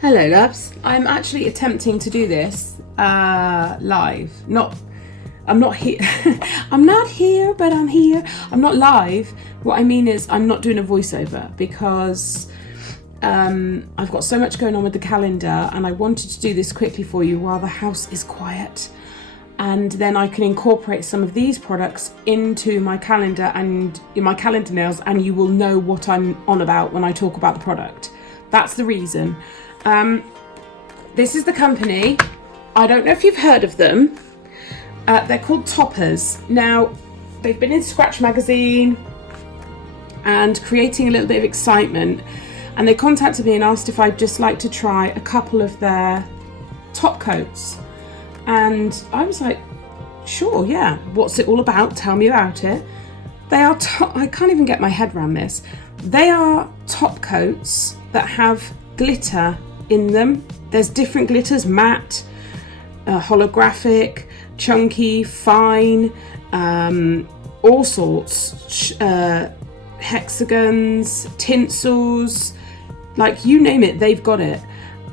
Hello loves, I'm actually attempting to do this live. I'm not here. I'm not here, but I'm here. I'm not live. What I mean is I'm not doing a voiceover because I've got so much going on with the calendar and I wanted to do this quickly for you while the house is quiet. And then I can incorporate some of these products into my calendar and in my calendar nails, and you will know what I'm on about when I talk about the product. That's the reason. This is the company. I don't know if you've heard of them. They're called Toppers. Now, they've been in Scratch magazine and creating a little bit of excitement. And they contacted me and asked if I'd just like to try a couple of their top coats. And I was like, sure, yeah. What's it all about? Tell me about it. They are I can't even get my head around this. They are top coats that have glitter in them. There's different glitters: matte, holographic, chunky, fine, all sorts, hexagons, tinsels, like you name it, they've got it.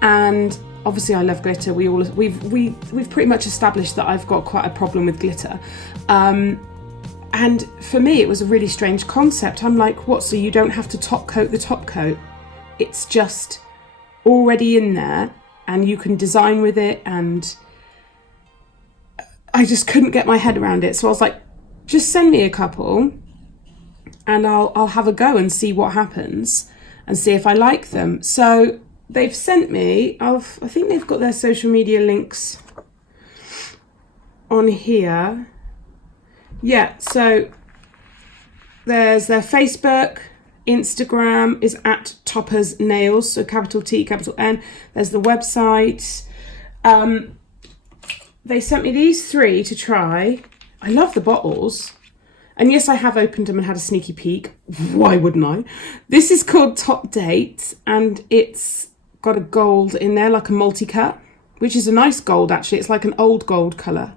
And obviously I love glitter. We've pretty much established that I've got quite a problem with glitter. And for me it was a really strange concept. I'm like, what, so you don't have to top coat the top coat? It's just already in there and you can design with it, and I just couldn't get my head around it. So I was like, just send me a couple and I'll have a go and see what happens and see if I like them. So they've sent me, I think they've got their social media links on here. Yeah, so there's their Facebook, Instagram is at Toppers Nails, so capital T, capital N. There's the website. They sent me these three to try. I love the bottles. And yes, I have opened them and had a sneaky peek. Why wouldn't I? This is called Top Date, and it's got a gold in there, like a multi-cut, which is a nice gold, actually. It's like an old gold colour.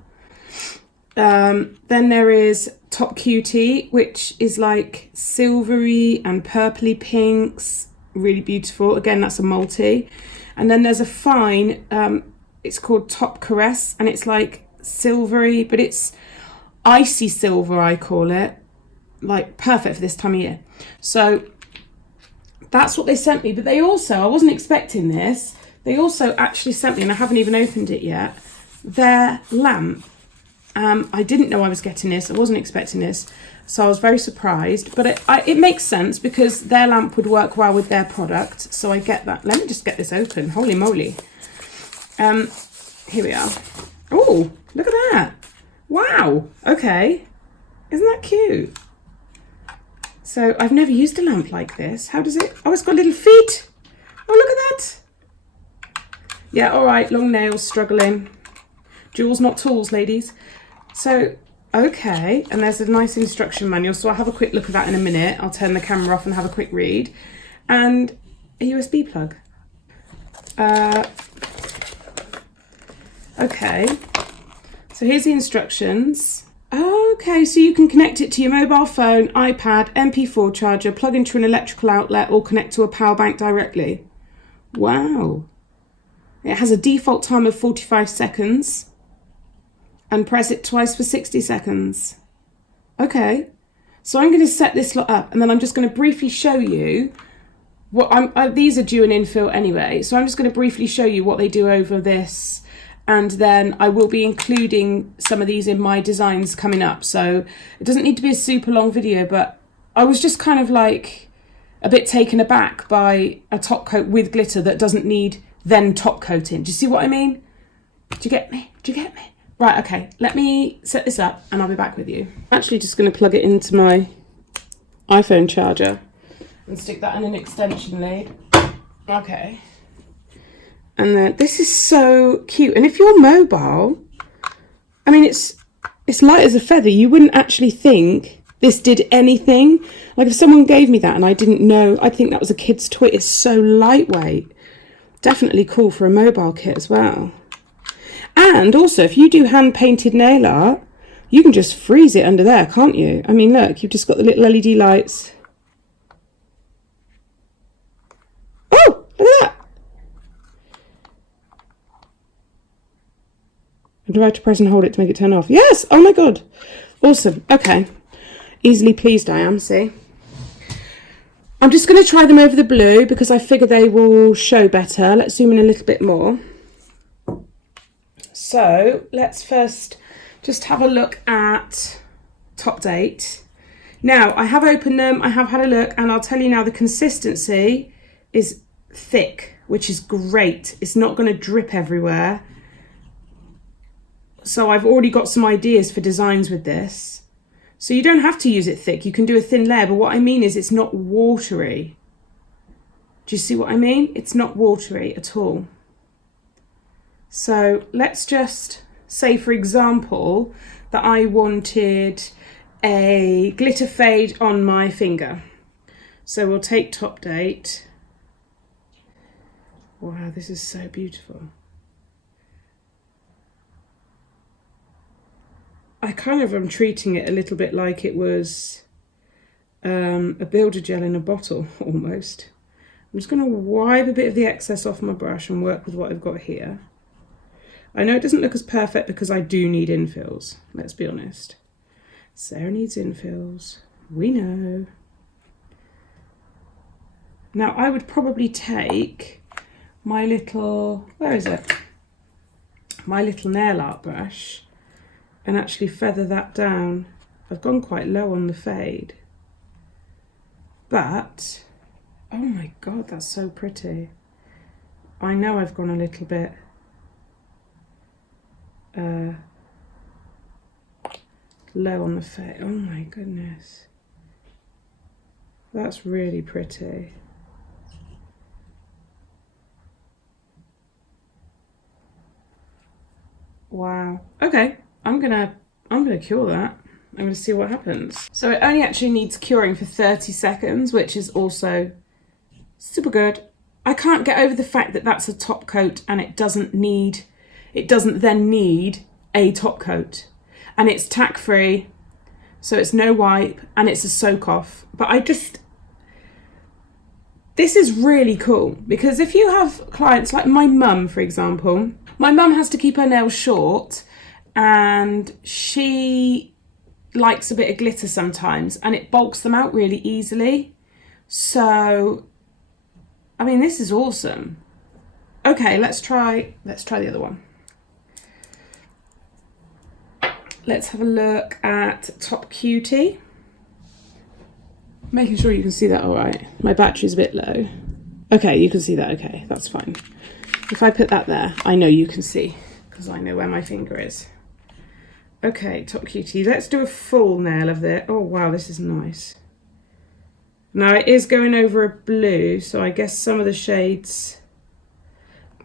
Then there is Top Cutie, which is like silvery and purpley pinks, really beautiful. Again, that's a multi. And then there's a fine, it's called Top Caress, and it's like silvery, but it's icy silver, I call it, like perfect for this time of year. So that's what they sent me. But they also, I wasn't expecting this, they also actually sent me, and I haven't even opened it yet, their lamp. I didn't know I was getting this. I wasn't expecting this, so I was very surprised. But it makes sense because their lamp would work well with their product, so I get that. Let me just get this open. Holy moly. Here we are. Oh, look at that. Wow. Okay. Isn't that cute? So I've never used a lamp like this. How does it? Oh, it's got little feet. Oh, look at that. Yeah, all right. Long nails, struggling. Jewels, not tools, ladies. So, okay, and there's a nice instruction manual, so I'll have a quick look at that in a minute. I'll turn the camera off and have a quick read. And a USB plug. Okay, so here's the instructions. Okay, so you can connect it to your mobile phone, iPad, MP4 charger, plug into an electrical outlet, or connect to a power bank directly. Wow. It has a default time of 45 seconds. And press it twice for 60 seconds. Okay, so I'm going to set this lot up, and then I'm just going to briefly show you what these are due an infill anyway, so I'm just going to briefly show you what they do over this, and then I will be including some of these in my designs coming up. So it doesn't need to be a super long video, but I was just kind of like a bit taken aback by a top coat with glitter that doesn't need then top coating. Do you see what I mean? Do you get me? Do you get me? Right, okay, let me set this up and I'll be back with you. I'm actually just going to plug it into my iPhone charger and stick that in an extension lead. Okay. And then this is so cute. And if you're mobile, I mean, it's light as a feather. You wouldn't actually think this did anything. Like if someone gave me that and I didn't know, I'd think that was a kid's toy. It's so lightweight. Definitely cool for a mobile kit as well. And also, if you do hand-painted nail art, you can just freeze it under there, can't you? I mean, look, you've just got the little LED lights. Oh, look at that. Do I have to press and hold it to make it turn off? Yes! Oh my god. Awesome. Okay. Easily pleased I am, see? I'm just going to try them over the blue because I figure they will show better. Let's zoom in a little bit more. So let's first just have a look at Top Date. Now, I have opened them, I have had a look, and I'll tell you now the consistency is thick, which is great. It's not going to drip everywhere. So I've already got some ideas for designs with this. So you don't have to use it thick. You can do a thin layer, but what I mean is it's not watery. Do you see what I mean? It's not watery at all. So let's just say, for example, that I wanted a glitter fade on my finger. So we'll take Top Date. Wow, this is so beautiful. I kind of am treating it a little bit like it was a builder gel in a bottle, almost. I'm just going to wipe a bit of the excess off my brush and work with what I've got here. I know it doesn't look as perfect because I do need infills, let's be honest. Sarah needs infills, we know. Now I would probably take my little, where is it? My little nail art brush and actually feather that down. I've gone quite low on the fade. But, oh my god, that's so pretty. I know I've gone a little bit low on the fade. Oh my goodness. That's really pretty. Wow. Okay, I'm gonna cure that. I'm gonna see what happens. So it only actually needs curing for 30 seconds, which is also super good. I can't get over the fact that that's a top coat and it doesn't then need a top coat. And it's tack free, so it's no wipe and it's a soak off. But this is really cool because if you have clients like my mum, for example, my mum has to keep her nails short and she likes a bit of glitter sometimes and it bulks them out really easily. So, I mean, this is awesome. Okay, let's try the other one. Let's have a look at Top Cutie. Making sure you can see that all right. My battery's a bit low. Okay, you can see that, okay, that's fine. If I put that there, I know you can see, because I know where my finger is. Okay, Top Cutie, let's do a full nail of it. Oh wow, this is nice. Now it is going over a blue, so I guess some of the shades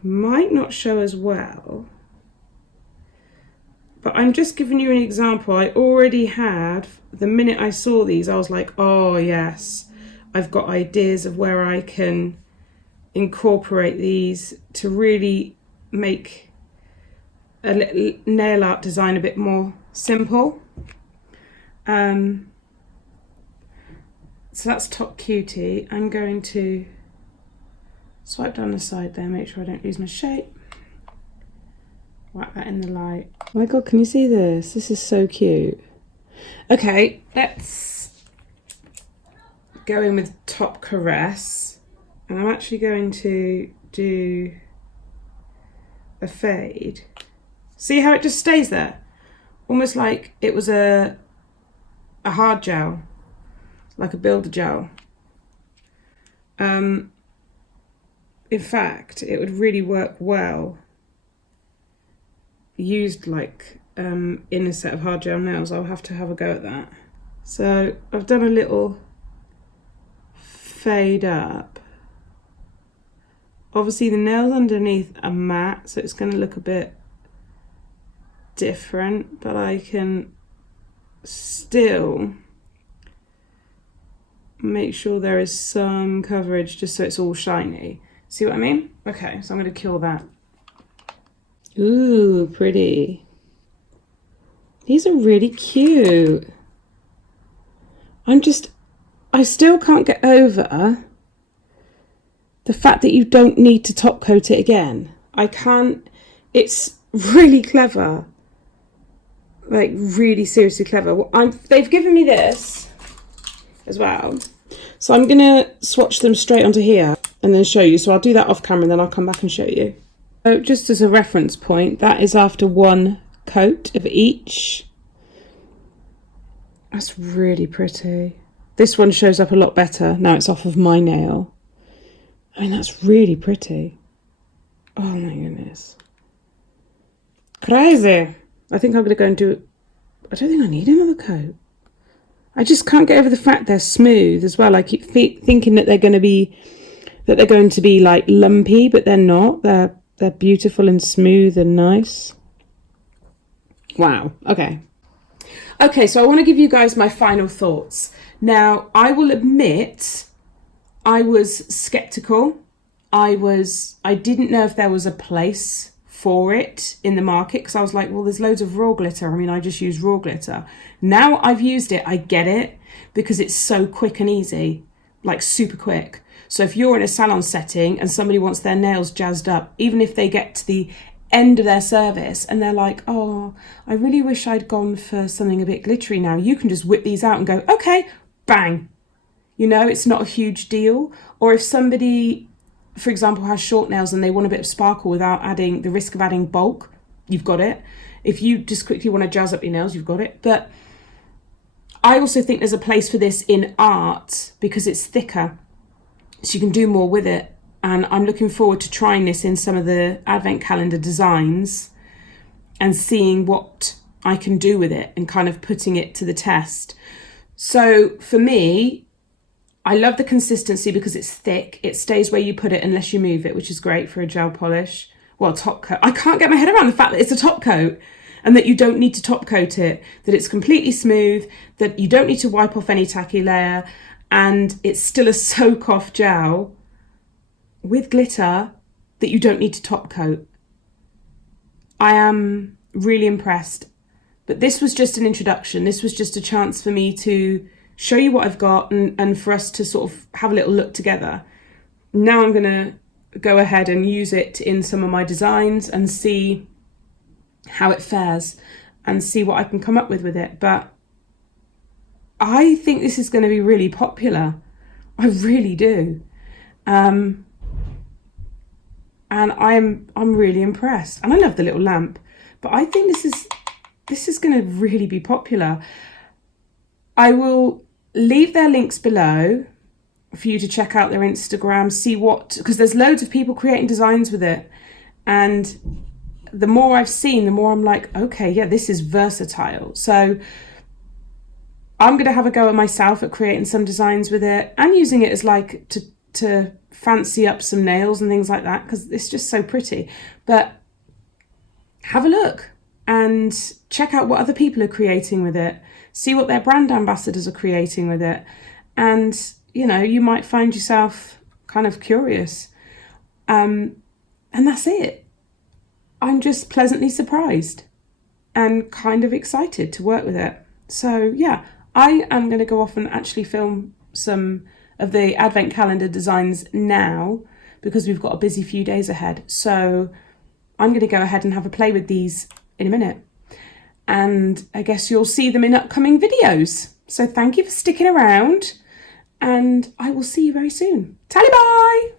might not show as well. But I'm just giving you an example. I already had, the minute I saw these, I was like, oh yes, I've got ideas of where I can incorporate these to really make a little nail art design a bit more simple. So that's Top Cutie. I'm going to swipe down the side there, make sure I don't lose my shape. Whack that in the light. Oh my god, can you see this? This is so cute. Okay, let's go in with Top Caress. And I'm actually going to do a fade. See how it just stays there? Almost like it was a hard gel, like a builder gel. In fact, it would really work well used like in a set of hard gel nails. I'll have to have a go at that. So I've done a little fade up. Obviously the nails underneath are matte, so it's going to look a bit different, but I can still make sure there is some coverage just so it's all shiny. See what I mean? Okay, so I'm going to cure that. Ooh, pretty. These are really cute. I still can't get over the fact that you don't need to top coat it again. I can't, it's really clever. like really seriously clever. They've given me this as well. So I'm going to swatch them straight onto here and then show you. So I'll do that off camera and then I'll come back and show you. So just as a reference point, that is after one coat of each. That's really pretty. This one shows up a lot better. Now it's off of my nail. I mean, that's really pretty. Oh my goodness. Crazy. I think I'm going to go and do it. I don't think I need another coat. I just can't get over the fact they're smooth as well. I keep thinking that they're going to be like lumpy, but they're not. They're beautiful and smooth and nice. Wow. Okay. Okay, so I want to give you guys my final thoughts. Now, I will admit I was skeptical. I didn't know if there was a place for it in the market because I was like, well, there's loads of raw glitter. I mean, I just use raw glitter. Now I've used it, I get it because it's so quick and easy, like super quick. So if you're in a salon setting and somebody wants their nails jazzed up, even if they get to the end of their service and they're like, oh, I really wish I'd gone for something a bit glittery now, you can just whip these out and go, okay, bang. You know, it's not a huge deal. Or if somebody, for example, has short nails and they want a bit of sparkle without adding the risk of adding bulk, you've got it. If you just quickly want to jazz up your nails, you've got it. But I also think there's a place for this in art because it's thicker, so you can do more with it. And I'm looking forward to trying this in some of the advent calendar designs and seeing what I can do with it and kind of putting it to the test. So for me, I love the consistency because it's thick. It stays where you put it unless you move it, which is great for a gel polish. Well, top coat. I can't get my head around the fact that it's a top coat and that you don't need to top coat it, that it's completely smooth, that you don't need to wipe off any tacky layer, and it's still a soak off gel with glitter that you don't need to top coat. I am really impressed. But this was just an introduction. This was just a chance for me to show you what I've got and for us to sort of have a little look together. Now I'm going to go ahead and use it in some of my designs and see how it fares and see what I can come up with it. But I think this is going to be really popular. I really do. And I'm really impressed. And I love the little lamp. But I think this is going to really be popular. I will leave their links below for you to check out their Instagram, see because there's loads of people creating designs with it. And the more I've seen, the more I'm like, okay, yeah, this is versatile. So I'm going to have a go at myself at creating some designs with it and using it as like to fancy up some nails and things like that because it's just so pretty. But have a look and check out what other people are creating with it. See what their brand ambassadors are creating with it. And, you know, you might find yourself kind of curious. And that's it. I'm just pleasantly surprised and kind of excited to work with it. So, yeah, I am going to go off and actually film some of the advent calendar designs now because we've got a busy few days ahead. So I'm going to go ahead and have a play with these in a minute. And I guess you'll see them in upcoming videos. So thank you for sticking around and I will see you very soon. Tally bye!